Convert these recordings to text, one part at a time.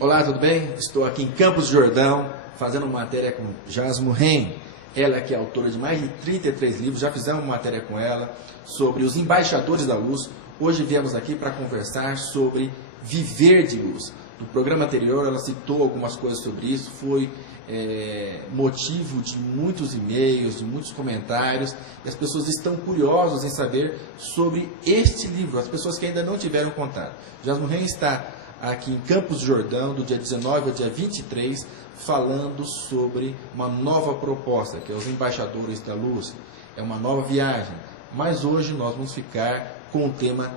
Olá, tudo bem? Estou aqui em Campos do Jordão, fazendo uma matéria com Jasmo Ren. Ela que é autora de mais de 33 livros, já fizemos uma matéria com ela sobre os embaixadores da luz. Hoje viemos aqui para conversar sobre viver de luz. No programa anterior ela citou algumas coisas sobre isso, foi motivo de muitos e-mails, de muitos comentários, e as pessoas estão curiosas em saber sobre este livro, as pessoas que ainda não tiveram contato. Jasmo Ren está aqui em Campos do Jordão, do dia 19 ao dia 23, falando sobre uma nova proposta, que é os Embaixadores da Luz. É uma nova viagem, mas hoje nós vamos ficar com o tema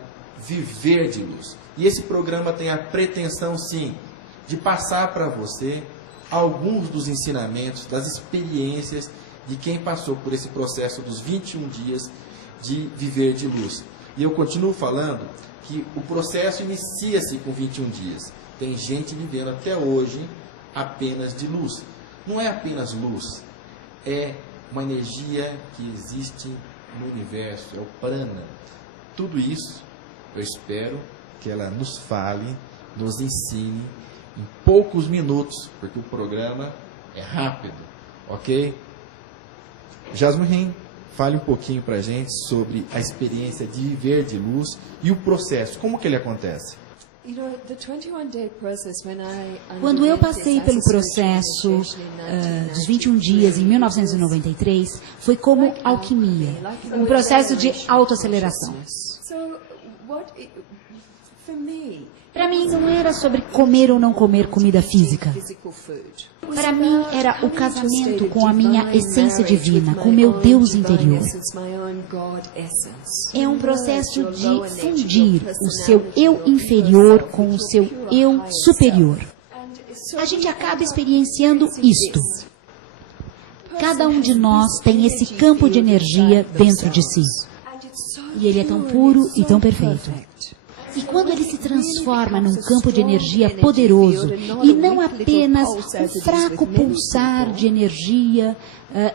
Viver de Luz. E esse programa tem a pretensão, sim, de passar para você alguns dos ensinamentos, das experiências de quem passou por esse processo dos 21 dias de viver de luz. E eu continuo falando que o processo inicia-se com 21 dias. Tem gente vivendo até hoje apenas de luz. Não é apenas luz, é uma energia que existe no universo, é o prana. Tudo isso, eu espero que ela nos fale, nos ensine em poucos minutos, porque o programa é rápido, ok? Jasmo Ren, fale um pouquinho para a gente sobre a experiência de viver de luz e o processo, como que ele acontece? Quando eu passei pelo processo dos 21 dias em 1993, foi como alquimia, um processo de autoaceleração. Para mim não era sobre comer ou não comer comida física. Para mim era o casamento com a minha essência divina, com o meu Deus interior. É um processo de fundir o seu eu inferior com o seu eu superior. A gente acaba experienciando isto. Cada um de nós tem esse campo de energia dentro de si. E ele é tão puro e tão perfeito. E quando ele se transforma num campo de energia poderoso, e não apenas um fraco pulsar de energia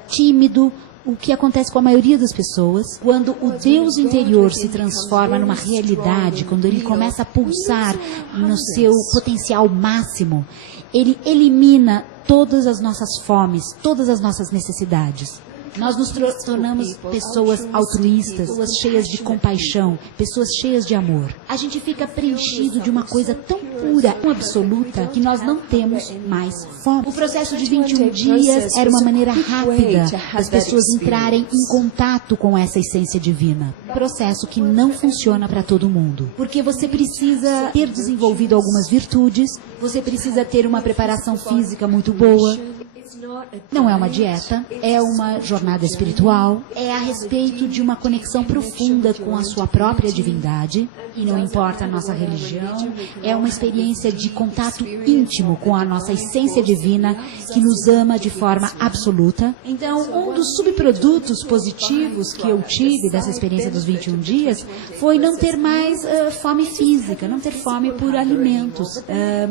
tímido, o que acontece com a maioria das pessoas, quando o Deus interior se transforma numa realidade, quando ele começa a pulsar no seu potencial máximo, ele elimina todas as nossas fomes, todas as nossas necessidades. Nós nos tornamos pessoas altruístas, pessoas cheias de compaixão, pessoas cheias de amor. A gente fica preenchido de uma coisa tão pura, tão absoluta, que nós não temos mais fome. O processo de 21 dias era uma maneira rápida das pessoas entrarem em contato com essa essência divina. Um processo que não funciona para todo mundo. Porque você precisa ter desenvolvido algumas virtudes, você precisa ter uma preparação física muito boa. Não é uma dieta, é uma jornada espiritual, é a respeito de uma conexão profunda com a sua própria divindade, e não importa a nossa religião, é uma experiência de contato íntimo com a nossa essência divina, que nos ama de forma absoluta. Então, um dos subprodutos positivos que eu tive dessa experiência dos 21 dias foi não ter mais fome física, não ter fome por alimentos.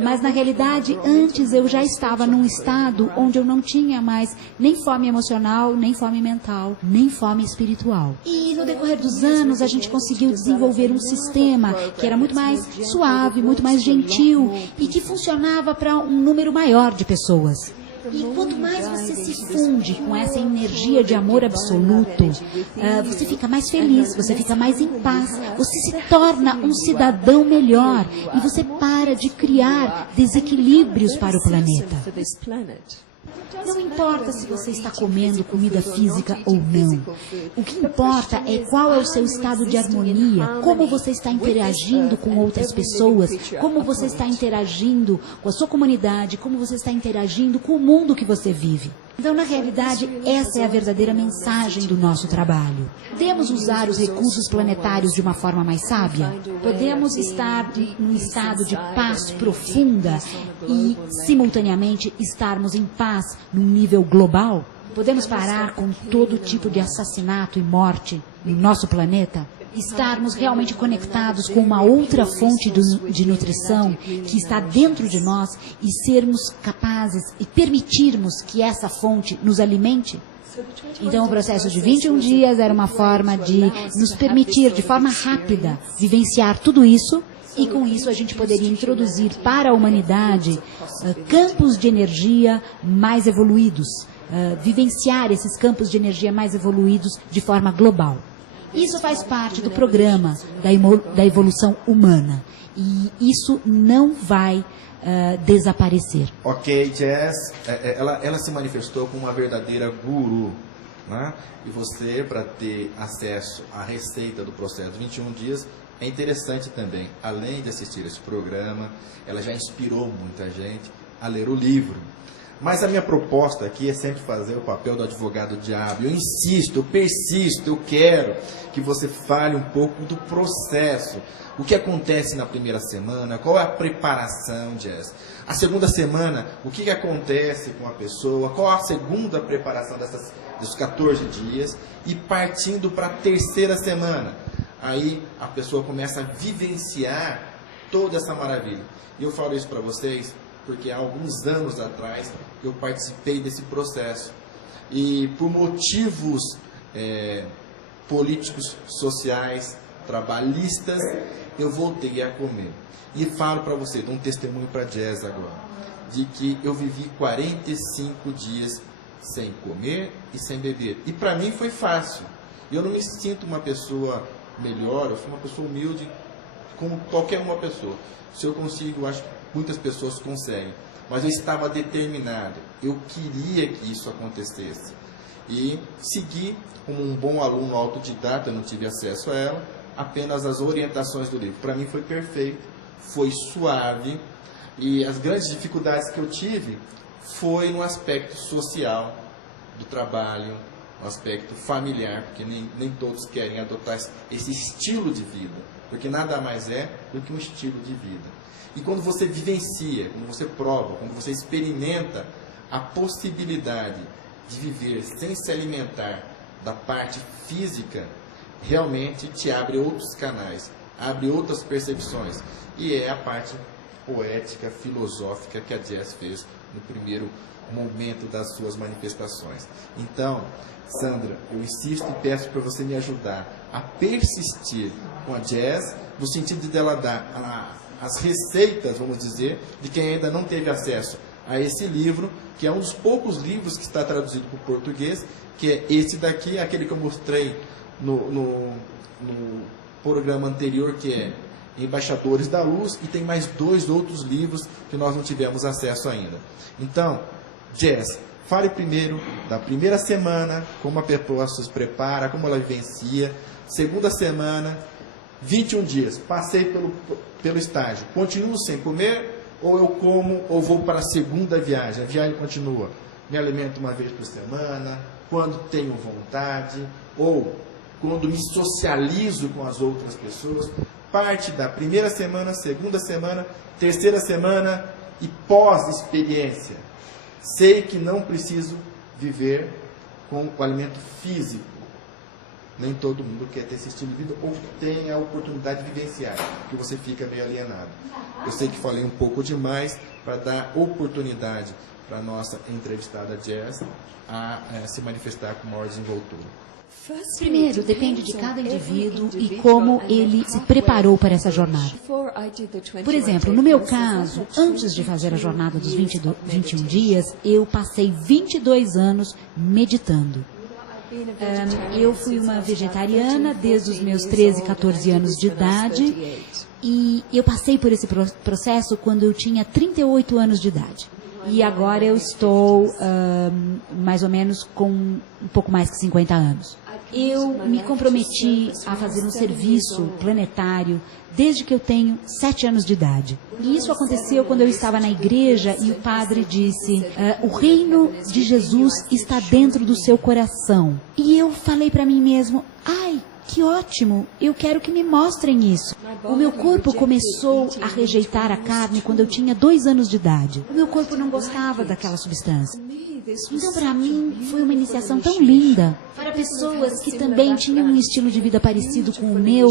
Mas, na realidade, antes eu já estava num estado onde eu não tinha mais nem fome emocional, nem fome mental, nem fome espiritual. E no decorrer dos anos a gente conseguiu desenvolver um sistema que era muito mais suave, muito mais gentil e que funcionava para um número maior de pessoas. E quanto mais você se funde com essa energia de amor absoluto, você fica mais feliz, você fica mais em paz, você se torna um cidadão melhor e você para de criar desequilíbrios para o planeta. Não importa se você está comendo comida física ou não. O que importa é qual é o seu estado de harmonia, como você está interagindo com outras pessoas, como você está interagindo com a sua comunidade, como você está interagindo com o mundo que você vive. Então, na realidade, essa é a verdadeira mensagem do nosso trabalho. Podemos usar os recursos planetários de uma forma mais sábia? Podemos estar num estado de paz profunda e, simultaneamente, estarmos em paz num nível global? Podemos parar com todo tipo de assassinato e morte no nosso planeta? estarmos realmente conectados com uma outra fonte de nutrição que está dentro de nós e sermos capazes e permitirmos que essa fonte nos alimente? Então, o processo de 21 dias era uma forma de nos permitir, de forma rápida, vivenciar tudo isso, e com isso a gente poderia introduzir para a humanidade campos de energia mais evoluídos, vivenciar esses campos de energia mais evoluídos de forma global. Isso faz parte do programa da evolução humana, e isso não vai desaparecer. Ok, Jazz, ela se manifestou como uma verdadeira guru, né? E você, para ter acesso à receita do processo de 21 dias, é interessante também, além de assistir esse programa, ela já inspirou muita gente a ler o livro. Mas a minha proposta aqui é sempre fazer o papel do advogado diabo. Eu insisto, eu persisto, eu quero que você fale um pouco do processo. O que acontece na primeira semana, qual é a preparação, Jazz? A segunda semana, o que acontece com a pessoa, qual a segunda preparação dos 14 dias, e partindo para a terceira semana. Aí a pessoa começa a vivenciar toda essa maravilha. E eu falo isso para vocês porque há alguns anos atrás eu participei desse processo. E por motivos políticos, sociais, trabalhistas, eu voltei a comer. E falo para você, dou um testemunho para Jazz agora, de que eu vivi 45 dias sem comer e sem beber. E para mim foi fácil. Eu não me sinto uma pessoa melhor, eu sou uma pessoa humilde como qualquer uma pessoa. Se eu consigo, eu acho que muitas pessoas conseguem. Mas eu estava determinado, eu queria que isso acontecesse. E segui como um bom aluno autodidata, eu não tive acesso a ela, apenas as orientações do livro. Para mim foi perfeito, foi suave, e as grandes dificuldades que eu tive foi no aspecto social do trabalho, no aspecto familiar, porque nem todos querem adotar esse estilo de vida, porque nada mais é do que um estilo de vida. E quando você vivencia, quando você prova, quando você experimenta a possibilidade de viver sem se alimentar da parte física, realmente te abre outros canais, abre outras percepções. E é a parte poética, filosófica que a Jazz fez no primeiro momento das suas manifestações. Então, Sandra, eu insisto e peço para você me ajudar a persistir com a Jazz, no sentido dela dar as receitas, vamos dizer, de quem ainda não teve acesso a esse livro, que é um dos poucos livros que está traduzido para o português, que é esse daqui, aquele que eu mostrei no programa anterior, que é Embaixadores da Luz, e tem mais 2 outros livros que nós não tivemos acesso ainda. Então, Jazz, fale primeiro da primeira semana, como a pessoa se prepara, como ela vivencia. Segunda semana, 21 dias, passei pelo estágio, continuo sem comer, ou eu como, ou vou para a segunda viagem, a viagem continua, me alimento uma vez por semana, quando tenho vontade, ou quando me socializo com as outras pessoas. Parte da primeira semana, segunda semana, terceira semana e pós-experiência. Sei que não preciso viver com o alimento físico. Nem todo mundo quer ter esse estilo de vida ou tem a oportunidade de vivenciar, porque você fica meio alienado. Eu sei que falei um pouco demais para dar oportunidade para a nossa entrevistada Jazz a se manifestar com maior desenvoltura. Primeiro, depende de cada indivíduo e como ele se preparou para essa jornada. Por exemplo, no meu caso, antes de fazer a jornada dos 21 dias, eu passei 22 anos meditando. Eu fui uma vegetariana desde os meus 13, 14 anos de idade e eu passei por esse processo quando eu tinha 38 anos de idade. E agora eu estou mais ou menos com um pouco mais que 50 anos. Eu me comprometi a fazer um serviço planetário desde que eu tenho 7 anos de idade. E isso aconteceu quando eu estava na igreja e o padre disse, o reino de Jesus está dentro do seu coração. E eu falei para mim mesmo, ai, Que ótimo, eu quero que me mostrem isso. O meu corpo começou a rejeitar a carne quando eu tinha 2 anos de idade. O meu corpo não gostava daquela substância. Então, para mim, foi uma iniciação tão linda. Para pessoas que também tinham um estilo de vida parecido com o meu,